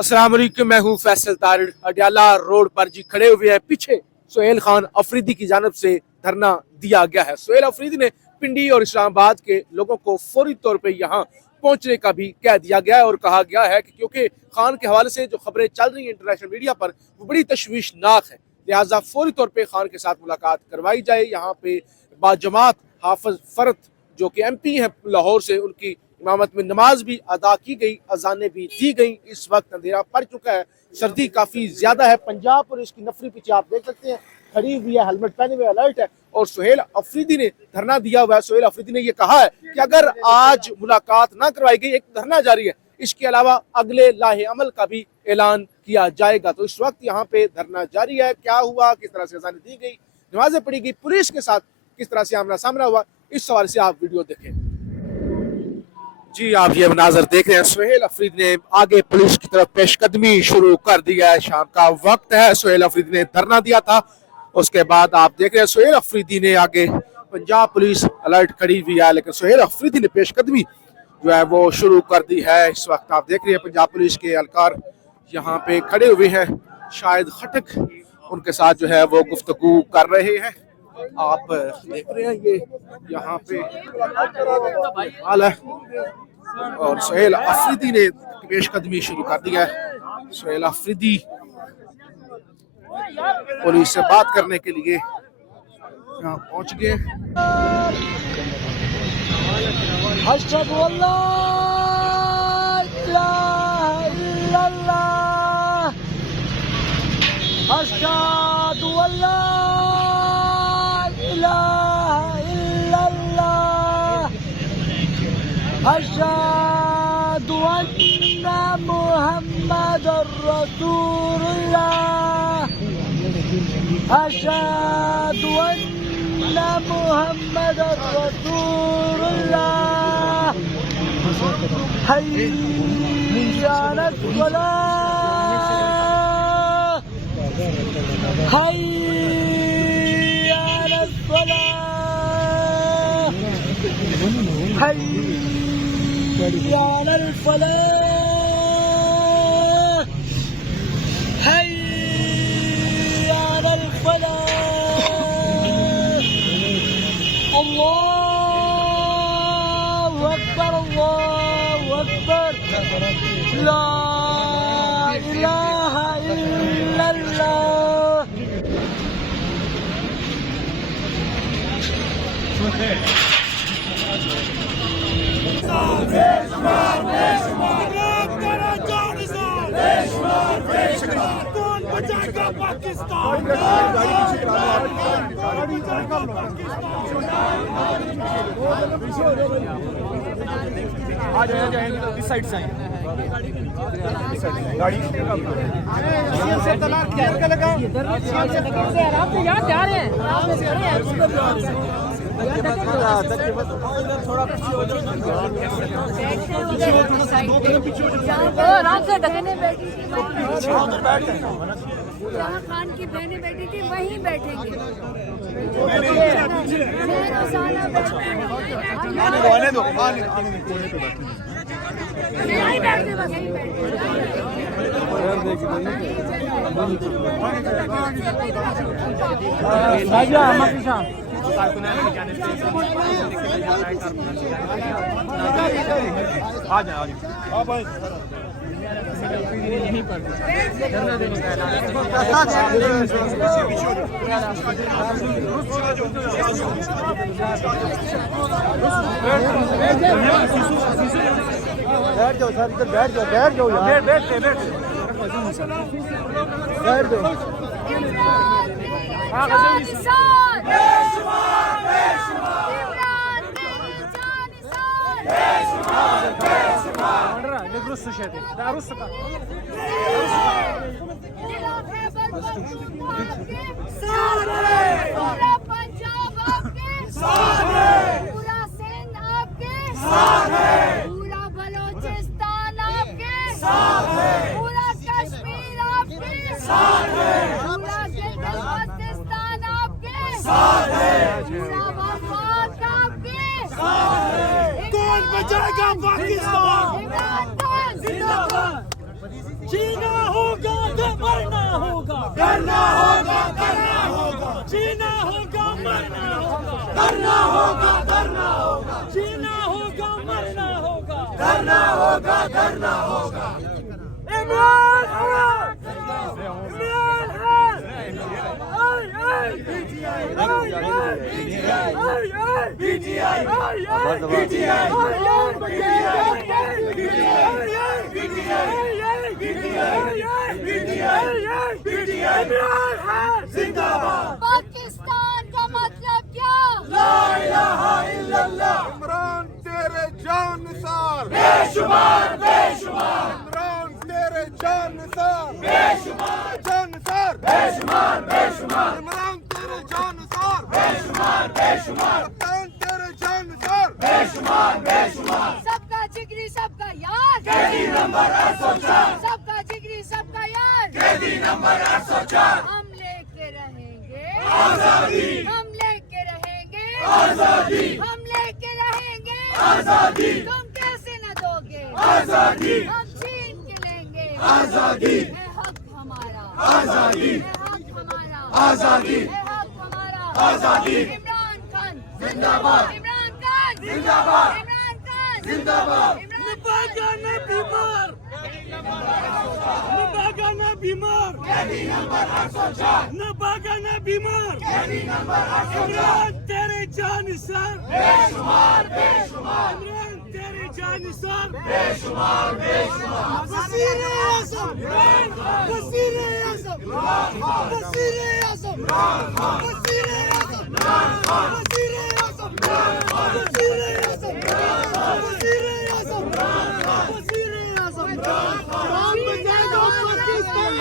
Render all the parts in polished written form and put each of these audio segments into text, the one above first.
अस्सलाम वालेकुम, मैं हूँ फैसल तारिड़। अडयाला रोड पर जी खड़े हुए हैं। पीछे सुहेल खान अफरीदी की जानब से धरना दिया गया है। सुहेल अफरीदी ने पिंडी और इस्लामाबाद के लोगों को फौरी तौर पे यहाँ पहुंचने का भी कह दिया गया है और कहा गया है कि क्योंकि खान के हवाले से जो खबरें चल रही हैं इंटरनेशनल मीडिया पर वो बड़ी तशवीशनाक है, लिहाजा फौरी तौर पर खान के साथ मुलाकात करवाई जाए। यहाँ पे बाजमात हाफिज फरत जो कि MP हैं लाहौर से, उनकी इमामत में नमाज भी अदा की गई, अजानें भी दी गई। इस वक्त अंधेरा पड़ चुका है, सर्दी काफ़ी ज़्यादा है। पंजाब और इसकी नफरी पीछे आप देख सकते हैं खड़ी हुई है, हेलमेट पहने हुए अलर्ट है। और सुहेल अफरीदी ने धरना दिया हुआ है। सुहेल अफरीदी ने यह कहा है कि अगर आज मुलाकात ना करवाई गई, एक धरना जारी है, इसके अलावा अगले लाहे अमल का भी ऐलान किया जाएगा। तो इस वक्त यहाँ पे धरना जारी है। क्या हुआ, किस तरह से अजानें दी गई, नमाजें पढ़ी गई, पुलिस के साथ किस तरह से आमना सामना हुआ, इस सवाल से आप वीडियो देखें। जी, आप ये मनाजर देख रहे हैं। सुहेल अफरीदी ने आगे पुलिस की तरफ पेशकदमी शुरू कर दी है। शाम का वक्त है। सुहेल अफरीदी ने धरना दिया था, उसके बाद आप देख रहे हैं सुहेल अफरीदी ने आगे पंजाब पुलिस अलर्ट खड़ी हुई है, लेकिन सुहेल अफरीदी ने पेशकदमी जो है वो शुरू कर दी है। इस वक्त आप देख रहे हैं पंजाब पुलिस के एहलकार यहाँ पे खड़े हुए हैं, शायद खटक उनके साथ जो है वो गुफ्तगू कर रहे हैं। आप देख रहे हैं ये यहाँ पे हाल है और सुहेल अफरीदी ने पेशकदमी शुरू कर दिया है। सुहेल अफरीदी पुलिस से बात करने के लिए यहाँ पहुंच गए। अशहदु अल्ला इलाहा इल्लल्लाह, अशहदु अल्ला इलाहा इल्लल्लाह, अशहदु अन्ना मुहम्मदुर रसूलुल्लाह, अशहदु अन्ना मुहम्मदुर रसूलुल्लाह, हय्या अलस सलाह, हय्या अलस सलाह, हय्या अलल फलाह, हय्या अलल फलाह। अल्लाहु अकबर, अल्लाहु अकबर, ला इलाहा इल्लल्लाह। कौन बचाएगा पाकिस्तान? इस साइड से गाड़ी से तलाक क्या लगा? आराम से यार जा रहे हैं, आराम से जा रहे हैं। आराम से ढकने बैठी थी, जहाँ खान की बहनें बैठी थी वहीं बैठेंगे। यहीं बैठे, बस यहीं आ जाए यहीं पर धरना देने का ऐलान बैठ जाओ सर, इधर बैठ जाओ, बैठ जाओ यार, बैठ जाओ। पूरा सिंध आपके साथ है, पूरा बलोचिस्तान आपके साथ है, पूरा कश्मीर आपके साथ है, पूरा गिलगित-बल्तिस्तान आपके साथ है, पूरा बगदाद आपके साथ है। कौन बचाएगा पाकिस्तान? जीना होगा तो मरना होगा, करना होगा करना होगा, जीना होगा मरना होगा, करना होगा करना होगा, जीना होगा मरना होगा। करना होगा करना होगा। इमरान खान, इमरान खान, आई आई पीटीआई आई आई पीटीआई आई आई पीटीआई आई आई पीटीआई इमरान खान जिंदाबाद। पाकिस्तान का मतलब क्या? ला इलाहा इल्लल्लाह। इमरान तेरे जानसार बेशुमार बेशुमार इमरान तेरे जानसार बेशुमार जानसार बेशुमार बेशुमार इमरान तेरे जानसार बेशुमार बेशुमार कप्तान तेरे जानसार बेशुमार बेशुमार। सबका जिगरी सबका यार, कैदी नंबर 804, सबका जिगरी सबका यार। कैदी नंबर 804। हम लेके रहेंगे आजादी हम लेके रहेंगे आजादी हम लेके रहेंगे आजादी तुम कैसे न दोगे? आजादी हम छीन के लेंगे आजादी है हक हमारा, आजादी है हक हमारा, आजादी है हक हमारा। आजादी। इमरान खान जिंदाबाद इमरान खान जिंदाबाद इमरान खान जिंदाबाद। नबागाना बीमार, नबागाना बीमार, कैदी नंबर 804, नबागाना बीमार। कैदी नंबर 804। इमरान तेरे जानसार, बेशुमार बेशुमार इमरान तेरे जानसार। बेशुमार बेशुमार। वज़ीर आज़म, वज़ीर आज़म, वज़ीर आज़म, वज़ीर आज़म, वज़ीर आज़म, वज़ीर आज़म, वज़ीर आज़म, वज़ीर आज़म। जान बचाएगा पाकिस्तान।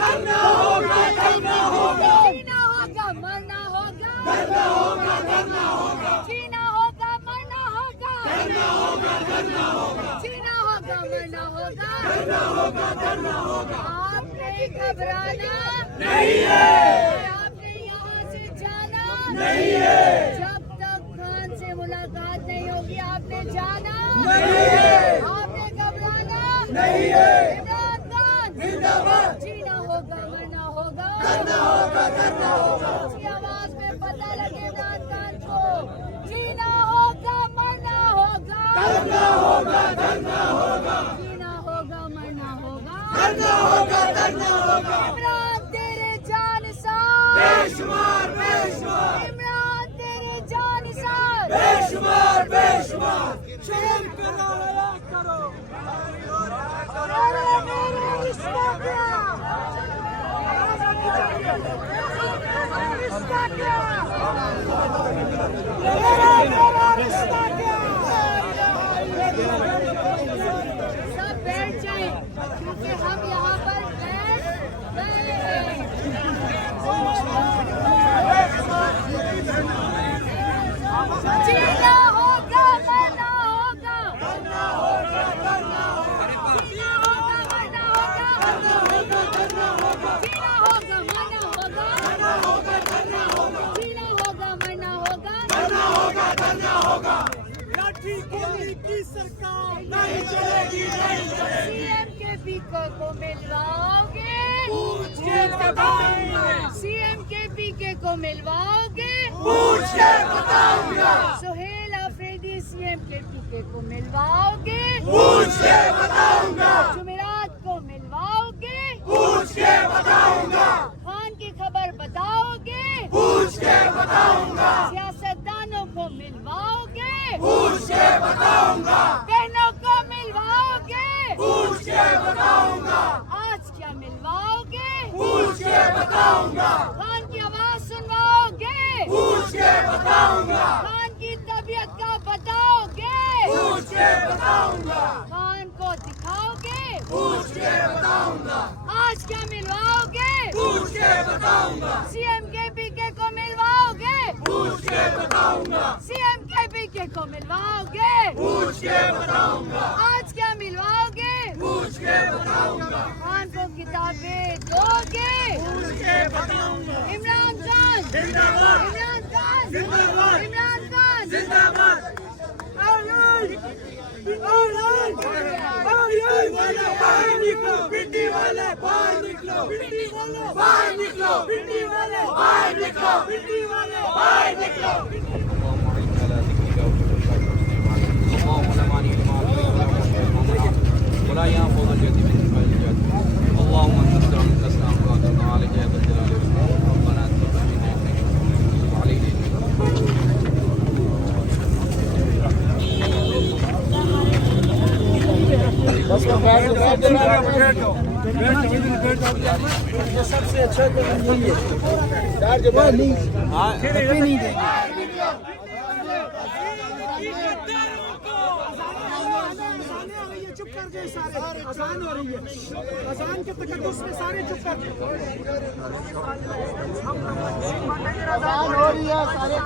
करना होगा करना होगा, जीना होगा मरना होगा, करना होगा करना होगा, जीना होगा मरना होगा, करना होगा करना होगा, जीना होगा मरना होगा। करना होगा करना होगा। आपने घबराना नहीं है आपने यहाँ से जाना नहीं है जब तक खान से मुलाकात नहीं होगी आपने जाना नहीं है आपने घबराना नहीं है। इमरान खान जिंदाबाद। जीना होगा मरना होगा, करना होगा करना होगा, उसकी आवाज में पता लगे इमरान खान को। जीना होगा मरना होगा, करना होगा करना होगा, जीना होगा मरना होगा। करना होगा करना होगा। इमरान तेरे जानसार, बेशुमार बेशुमार इमरान तेरे जानसार। बेशुमार बेशुमार। शेर करो या करो, अरे मेरा रिश्ता क्या? रिश्ता क्या? मेरा रिश्ता क्या? सब बैठ जाएं क्योंकि हम यहाँ पर बैठ गए हैं। जीना होगा मरना होगा, जीना होगा मरना होगा, जीना होगा मरना होगा, जीना होगा मरना होगा। लाठी गोली की सरकार नहीं चलेगी, नहीं चलेगी। सीएम के पीको को मिलवाओगे, पूछ के बताऊंगा, सीएम के पीके को मिलवाओगे, पूछ के बताऊंगा, सुहेल अफरीदी सीएम के पीके को मिलवाओगे, पूछ के बताऊंगा, जुमेरात को मिलवाओगे, पूछ के बताऊंगा, खान की खबर बताओगे, पूछ के बताऊंगा, सियासतदानों को मिलवाओगे, पूछ के बताऊंगा, बहनों को मिलवाओगे, पूछ के बताऊंगा, आज क्या मिलवाओगे, पूछ के बताऊंगा, खान की आवाज सुनवाओगे, पूछ के बताऊंगा, खान की तबीयत का बताओगे, पूछ के बताऊंगा, खान को दिखाओगे, पूछ के बताऊंगा, आज क्या मिलवाओगे, पूछ के बताऊंगा, सीएम के पीके को मिलवाओगे, पूछ के बताऊंगा, सीएम के पीके को मिलवाओगे, पूछ के बताऊंगा, आज क्या मिलवाओगे, पूछ के बताऊंगा, खान को किताबें दोगे, पूछ के बताऊंगा। इमरान खान जिंदाबाद। इमरान खान जिंदाबाद। इमरान खान जिंदाबाद। आई आई आई आई आई आई बाहर निकलो पिंडी वाले बाहर निकलो पिंडी वाले बाहर निकलो पिंडी वाले बाहर निकलो पिंडी वाले बाहर निकलो सबसे अच्छा तो यही है चार जगह नहीं चुप कर गए सारे आसान हो रही है आसान के तकद्दुस में सारे चुप कर आसान हो रही है सारे